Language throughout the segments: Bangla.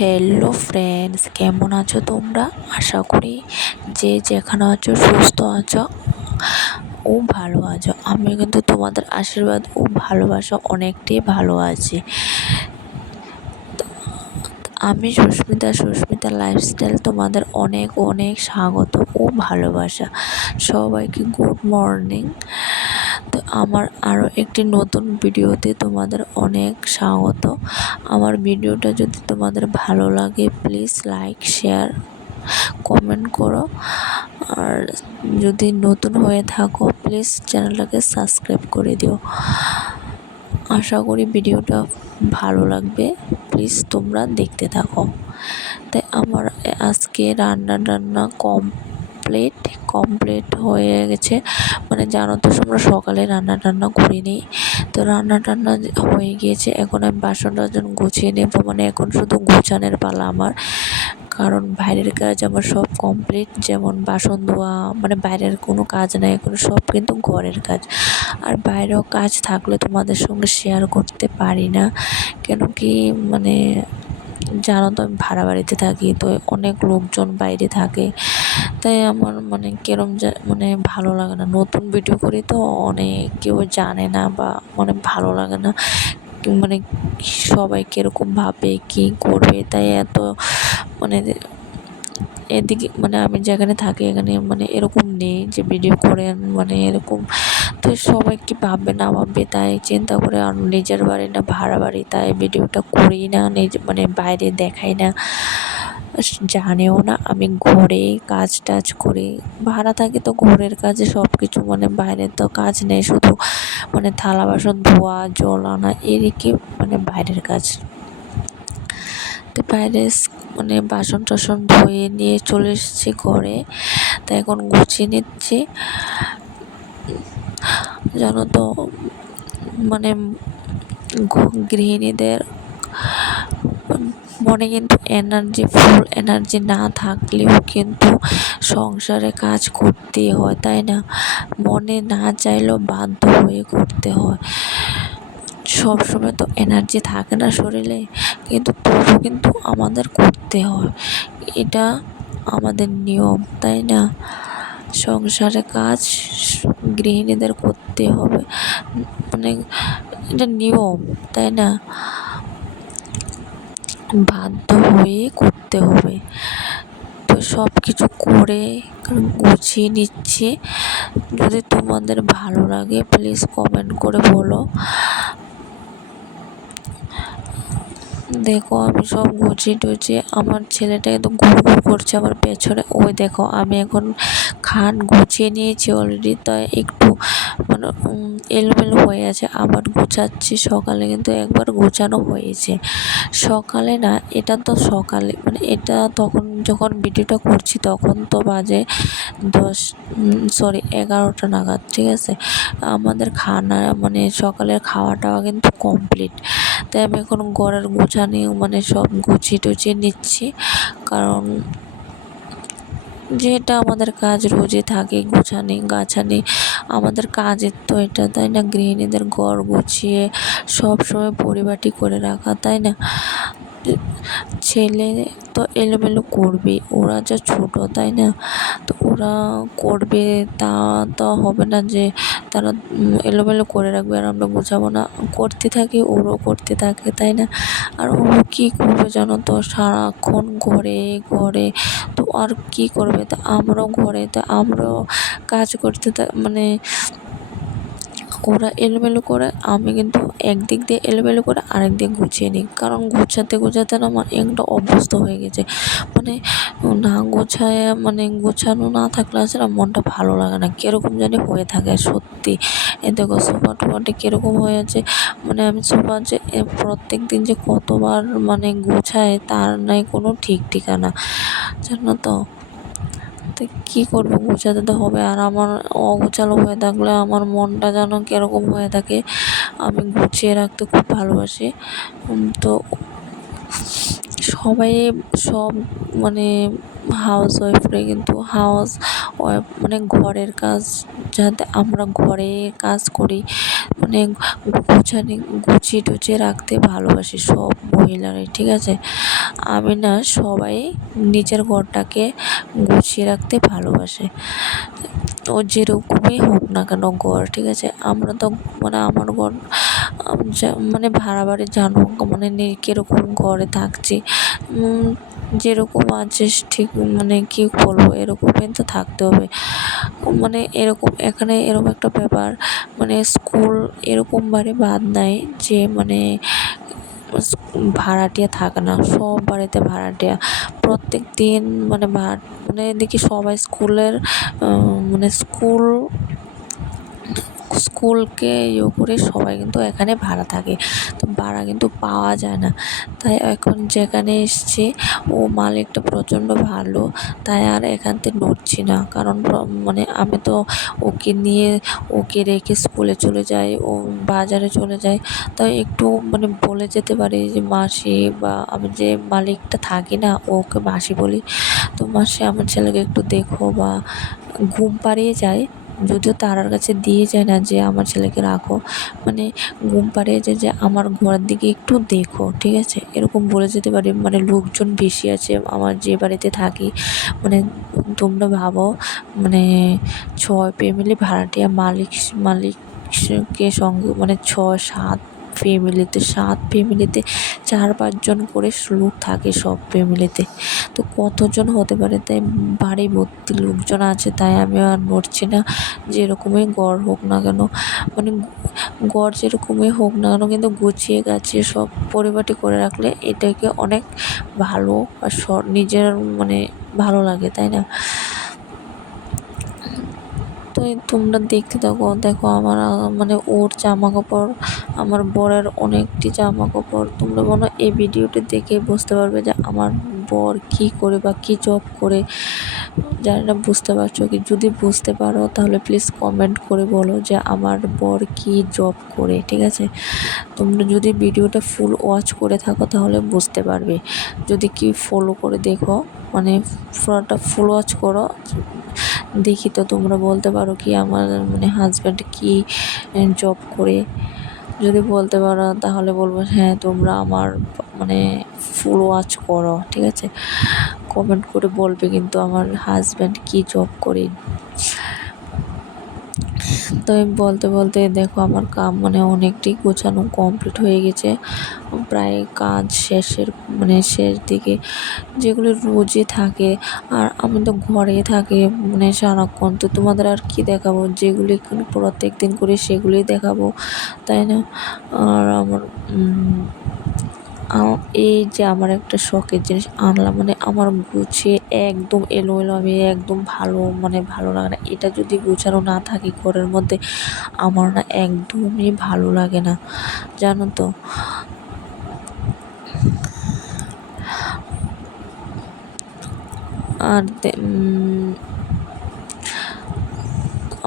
হ্যালো ফ্রেন্ডস, কেমন আছো তোমরা? আশা করি যে যেখানে আছো সুস্থ আছো ও ভালো আছো। আমি কিন্তু তোমাদের আশীর্বাদ ও ভালোবাসা অনেকটাই ভালো আছি। আমি সুস্মিতা লাইফস্টাইল তোমাদের অনেক অনেক স্বাগত ও ভালোবাসা। সবাইকে গুড মর্নিং। তো আমার আরও একটি নতুন ভিডিওতে তোমাদের অনেক স্বাগত। আমার ভিডিওটা যদি তোমাদের ভালো লাগে প্লিজ লাইক শেয়ার কমেন্ট করো, আর যদি নতুন হয়ে থাকো প্লিজ চ্যানেলটাকে সাবস্ক্রাইব করে দিও। আশা করি ভিডিওটা ভালো লাগবে, প্লিজ তোমরা দেখতে থাকো। তাই আমার আজকে রান্না কমপ্লিট হয়ে গেছে। মানে জানো তো তোমরা সকালে রান্না করিনি, তো রান্না হয়ে গিয়েছে। এখন আমি বাসন গুছিয়ে নেবো, মানে এখন শুধু গুছানোর পালা আমার, কারণ বাইরের কাজ আমার সব কমপ্লিট। যেমন বাসন ধোয়া, মানে বাইরের কোনো কাজ নাই এখন, সব কিন্তু ঘরের কাজ। আর বাইরেও কাজ থাকলে তোমাদের সঙ্গে শেয়ার করতে পারি না, কেন কি মানে জানো তো আমি ভাড়া বাড়িতে থাকি, তো অনেক লোকজন বাইরে থাকে, তাই আমার মানে মানে ভালো লাগে না। নতুন ভিডিও করি তো অনেক কেউ জানে না, বা মানে ভালো লাগে না, মানে সবাই কীরকম ভাবে কী করবে, তাই এত মানে এদিকে মানে আমি যেখানে থাকি এখানে মানে এরকম নেই যে ভিডিও করে মানে এরকম, তো সবাই কি ভাববে না ভাববে, তাই চিন্তা করে আর নিজের বাড়ি না ভাড়া বাড়ি, তাই ভিডিওটা করি না, মানে বাইরে দেখাই না, জানেও না আমি ঘরে কাজ করি। ভাড়া থাকি তো ঘরের কাজে সব কিছু, মানে বাইরের তো কাজ নেই, শুধু মানে থালা বাসন ধোয়া জল আনা এদিকে মানে বাইরের কাজ। তো বাইরে মানে বাসন টাসন ধুয়ে নিয়ে চলে এসেছি ঘরে, তাই এখন গুছিয়ে নিচ্ছি। জানো তো মানে গৃহিণীদের মনে কিন্তু ফুল এনার্জি না থাকলেও কিন্তু সংসারে কাজ করতেই হয়, তাই না? মনে না চাইলেও বাধ্য হয়ে করতে হয়। সবসময় তো এনার্জি থাকে না শরীরে, কিন্তু তবু কিন্তু আমাদের করতে হয়, এটা আমাদের নিয়ম, তাই না? সংসারে কাজ গৃহিণীদের করতে হবে, মানে এটা নিয়ম, তাই না? বাধ্য হয়ে করতে হবে। তো সব কিছু করে গুছিয়ে নিচ্ছি। যদি তোমাদের ভালো লাগে প্লিজ কমেন্ট করে বলো। দেখো আমি সব গুছিয়ে টুছিয়ে, আমার ছেলেটা একদম ঘুর করছে আমার পেছনে, ওই দেখো আমি এখন খাট গুছিয়ে নিয়েছি অলরেডি, তাই একটু মানে এলোমেলো হয়ে আছে, আবার গুছাচ্ছি। সকালে কিন্তু একবার গোছানো হয়েছে, সকালে না, এটা তো সকালে মানে এটা তখন যখন ভিডিওটা করছি তখন তো বাজে 11টা নাগাদ, ঠিক আছে? আমাদের খানা মানে সকালের খাওয়া টাওয়া কিন্তু কমপ্লিট, তাই আমি এখন ঘরের গোছানি মানে সব গুছিয়ে টুছিয়ে নিচ্ছি, কারণ যেটা আমাদের কাজ রোজই থাকে গাছানি আমাদের কাজের তো এটা, তাই না? গৃহিণীদের ঘর গুছিয়ে সব সময় পরিপাটি করে রাখা, তাই না? ছেলে তো এলোমেলো করবে, ওরা যা ছোট, তাই না? তো ওরা করবে, তা তো হবে না যে তারা এলোমেলো করে রাখবে আর আমরা গোছাবো না। করতে থাকি, ওরও করতে থাকে, তাই না? আর ও কী করবে জানো তো, সারাক্ষণ ঘরে তো আর কি করবে? তা আমরাও ঘরে, তা আমরাও কাজ করতে মানে ওরা এলোমেলো করে, আমি কিন্তু একদিক দিয়ে এলোমেলো করে আরেক দিক গুছিয়ে নিই, কারণ গোছাতে না আমার একটা অভ্যস্ত হয়ে গেছে। মানে না গোছায় মানে গোছানো না থাকলে আছে না মনটা ভালো লাগে না, কীরকম জানি হয়ে থাকে সত্যি। দেখো সোফা টোফাটা কীরকম হয়ে আছে, মানে আমি সোফা যে প্রত্যেক দিন যে কতবার মানে গোছায় তার নাই কোনো ঠিক ঠিকানা, জানো তো? তো কী করবো, গোছাতে তো হবে। আর আমার অগোছালো হয়ে থাকলে আমার মনটা যেন কীরকম হয়ে থাকে। আমি গুছিয়ে রাখতে খুব ভালোবাসি। তো সবাই সব মানে হাউস ওয়াইফরা কিন্তু মানে ঘরের কাজ, যাতে আমরা ঘরে কাজ করি, মানে গুছানি গুছিয়ে টুছিয়ে রাখতে ভালোবাসি সব মহিলারাই, ঠিক আছে। আমি না, সবাই নিজের ঘরটাকে গুছিয়ে রাখতে ভালোবাসে, ও যেরকমই হোক না কেন ঘর, ঠিক আছে। আমরা তো মানে আমার ঘর মানে ভাড়া বাড়ি জানো, মানে কিরকম ঘরে থাকছি, যেরকম আছে ঠিক, মানে কি বলবো, এরকমই তো থাকতে হবে। মানে এরকম এখানে এরকম একটা ব্যাপার, মানে স্কুল এরকম বাড়ি বাদ নাই যে মানে ভাড়াটিয়া থাকে না, সব বাড়িতে ভাড়াটিয়া প্রত্যেক দিন, মানে মানে দেখি সবাই স্কুলের মানে স্কুলকে করে সবাই কিন্তু এখানে ভাড়া থাকে, তো ভাড়া কিন্তু পাওয়া যায় না। তাই এখন যেখানে এসছি, ও মালিকটা প্রচণ্ড ভালো, তাই আর এখান থেকে নড়ছি না, কারণ মানে আমি তো ওকে রেখে স্কুলে চলে যাই, ও বাজারে চলে যায়, তাই একটু মানে বলে যেতে পারি যে মাসি, বা আমি যে মালিকটা থাকি না, ওকে মাসি বলি, তো মাসি আমার ছেলেকে একটু দেখো, বা ঘুম পাড়িয়ে যায়, যদিও তারার কাছে দিয়ে যায় না যে আমার ছেলেকে রাখো, মানে ঘুম পাড়িয়ে যায় যে আমার ঘরের দিকে একটু দেখো, ঠিক আছে, এরকম বলে যেতে পারি। মানে লোকজন বেশি আছে আমার যে বাড়িতে থাকি, মানে তোমরা ভাবো, মানে 6 ফ্যামিলি ভাড়াটিয়া, মালিককে সঙ্গে, মানে 7 ফ্যামিলিতে 4-5 জন করে লোক থাকে সব ফ্যামিলিতে, তো কতজন হতে পারে, তাই বাড়ি ভর্তি লোকজন আছে, তাই আমি আর নড়ছি না। যেরকমই ঘর হোক না কেন, মানে ঘর যেরকমই হোক না কেন, কিন্তু গুছিয়ে গাছিয়ে সব পরিপাটি করে রাখলে এটাকে অনেক ভালো আর নিজের মানে ভালো লাগে, তাই না। তো তোমরা দেখতে থাকো, দেখো আমার মানে ওর জামা কাপড়, আমার বরের অনেকটি জামা কাপড়, তোমরা মনে হয় এই ভিডিওটি দেখে বুঝতে পারবে যে আমার বর কি করে বা কি জব করে। জানি না বুঝতে পারছো কি, যদি বুঝতে পারো তাহলে প্লিজ কমেন্ট করে বলো যে আমার বর কি জব করে, ঠিক আছে। তোমরা যদি ভিডিওটা ফুল ওয়াচ করে থাকো তাহলে বুঝতে পারবে, যদি কি ফলো করে দেখো, মানে পুরোটা ফুল ওয়াচ করো, দেখি তো তোমরা বলতে পারো কি আমার মানে হাজব্যান্ড কি জব করে। যদি বলতে পারো তাহলে বলবো হ্যাঁ, তোমরা আমার মানে ফুল ওয়াচ করো, ঠিক আছে। কমেন্ট করে বলবে কিন্তু আমার হাজব্যান্ড কি জব করে। তো আমি বলতে বলতে দেখো আমার কাম মানে অনেকটাই গোছানো কমপ্লিট হয়ে গেছে, প্রায় কাজ শেষের মানে শেষ দিকে, যেগুলো রোজই থাকে। আর আমি তো ঘরেই থাকি মানে সারাক্ষণ, তো তোমাদের আর কি দেখাবো, যেগুলি প্রত্যেক দিন করে সেগুলোই দেখাবো, তাই না। আর আমার এই যে আমার একটা শখের জিনিস আনলাম, মানে আমার গুছিয়ে একদম এলোমেলো, আমি একদম মানে ভালো লাগে না, এটা যদি গোছানো না থাকে ঘরের মধ্যে, আমার না একদমই ভালো লাগে না, জানো তো। আর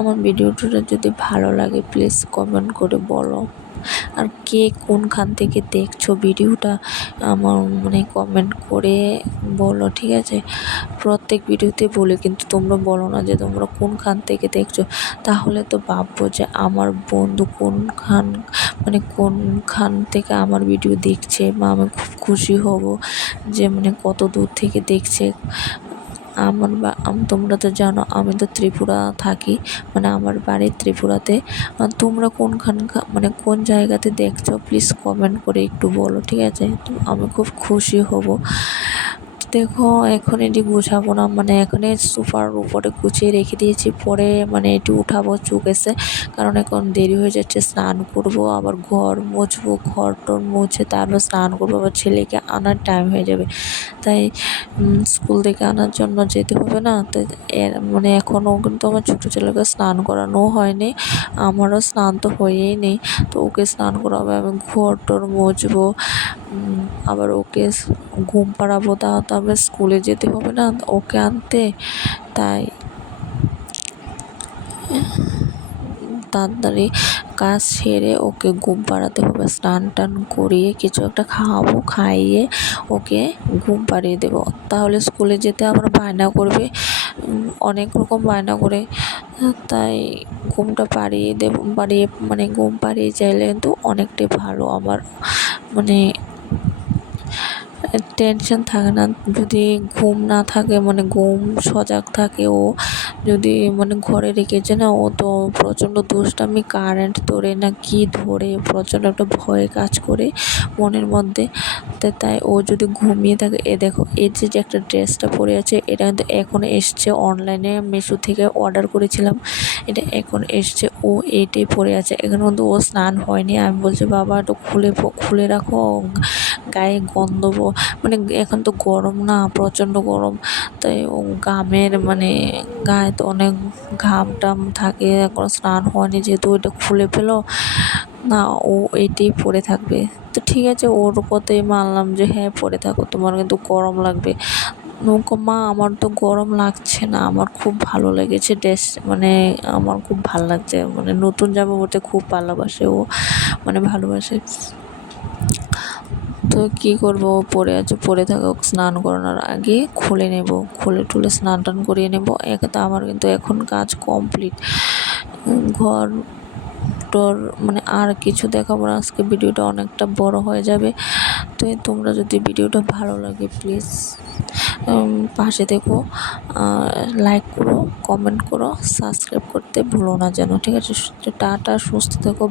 আমার ভিডিওটা যদি ভালো লাগে প্লিজ কমেন্ট করে বলো, আর কে কোনখান থেকে দেখছো ভিডিওটা আমার মানে কমেন্ট করে বলো, ঠিক আছে। প্রত্যেক ভিডিওতে বলি, কিন্তু তোমরা বলো না যে তোমরা কোনখান থেকে দেখছো, তাহলে তো ভাববো যে আমার বন্ধু কোনখান থেকে আমার ভিডিও দেখছে, বা আমি খুব খুশি হব যে মানে কত দূর থেকে দেখছে। তোমরা তো জানো আমি তো ত্রিপুরা থাকি, মানে আমার বাড়ি ত্রিপুরাতে। তোমরা মানে কোন জায়গাতে দেখছো প্লিজ কমেন্ট করে একটু বলো, ঠিক আছে, তো আমি খুব খুশি হব। দেখো এখন এটি গুছাবো না, মানে এখানে সোফার উপরে গুছিয়ে রেখে দিয়েছি, পরে মানে এটি উঠাবো চুকেছে, কারণ এখন দেরি হয়ে যাচ্ছে, স্নান করব, আবার ঘর মুছবো, ঘর টর মুছে তারপর স্নান করবো, আবার ছেলেকে আনার টাইম হয়ে যাবে, তাই স্কুল থেকে আনার জন্য যেতে হবে না। তো মানে এখনও কিন্তু আমার ছোটো ছেলেকে স্নান করানো হয়নি, আমারও স্নান তো হয়েই নেই, তো ওকে স্নান করাবে, আমি ঘর টর মুছবো, আবার ওকে ঘুম পাড়াবো, তারপরে স্কুলে যেতে হবে না ওকে আনতে, তাই তাড়াতাড়ি কাজ সেরে ওকে ঘুম পাড়াতে হবে, স্নান টান করিয়ে কিছু একটা খাওয়াবো, খাইয়ে ওকে ঘুম পাড়িয়ে দেবো, তাহলে স্কুলে যেতে আবার বায়না করবে অনেক রকম বায়না করে, তাই ঘুমটা পাড়িয়ে মানে ঘুম পাড়িয়ে চাইলে কিন্তু অনেকটাই ভালো। আমার মানে টেনশন থাকে না। যদি ঘুম না থাকে মানে ঘুম সজাগ থাকে, ও যদি মানে ঘরে রেখেছে না, ও তো প্রচণ্ড দুষ্টামি, কারেন্ট ধরে না কি ধরে প্রচণ্ড একটা ভয় কাজ করে মনের মধ্যে। তাই ও যদি ঘুমিয়ে থাকে, দেখো এই যে একটা ড্রেসটা পরে আছে, এটা কিন্তু এখন এসছে অনলাইনে, মিশো থেকে অর্ডার করেছিলাম, এটা এখন এসছে। ও এইটাই পরে আছে, এখন কিন্তু ও স্নান হয়নি। আমি বলছি বাবা একটু খুলে রাখো, গায়ে গন্ধ মানে এখন তো গরম না, প্রচণ্ড গরম, তাই ও ঘামের মানে গায়ে তো অনেক ঘাম টাম থাকে, এখন স্নান হয়নি যেহেতু এটা খুলে ফেলো না, ও এইটাই পরে থাকবে। তো ঠিক আছে, ওর কথাই মানলাম যে হ্যাঁ পরে থাকো, তোমার কিন্তু গরম লাগবে। নৌকো মা আমার তো গরম লাগছে না, আমার খুব ভালো লেগেছে ড্রেস, মানে আমার খুব ভালো লাগছে, মানে নতুন জামা পরতে খুব ভালোবাসে ও, মানে ভালোবাসে। তো কী করবো, ও পরে আছে, পরে থাকুক, স্নান করানোর আগে খুলে নেব, খুলে টুলে স্নান টান করিয়ে নেব। তো আমার কিন্তু এখন কাজ কমপ্লিট, ঘর টর মানে আর কিছু দেখাবো না, আজকে ভিডিওটা অনেকটা বড় হয়ে যাবে। তো তোমরা যদি ভিডিওটা ভালো লাগে প্লিজ পাশে থেকো, লাইক করো, কমেন্ট করো, সাবস্ক্রাইব করতে ভুলো না যেন, ঠিক আছে? টাটা, সুস্থ থেকো।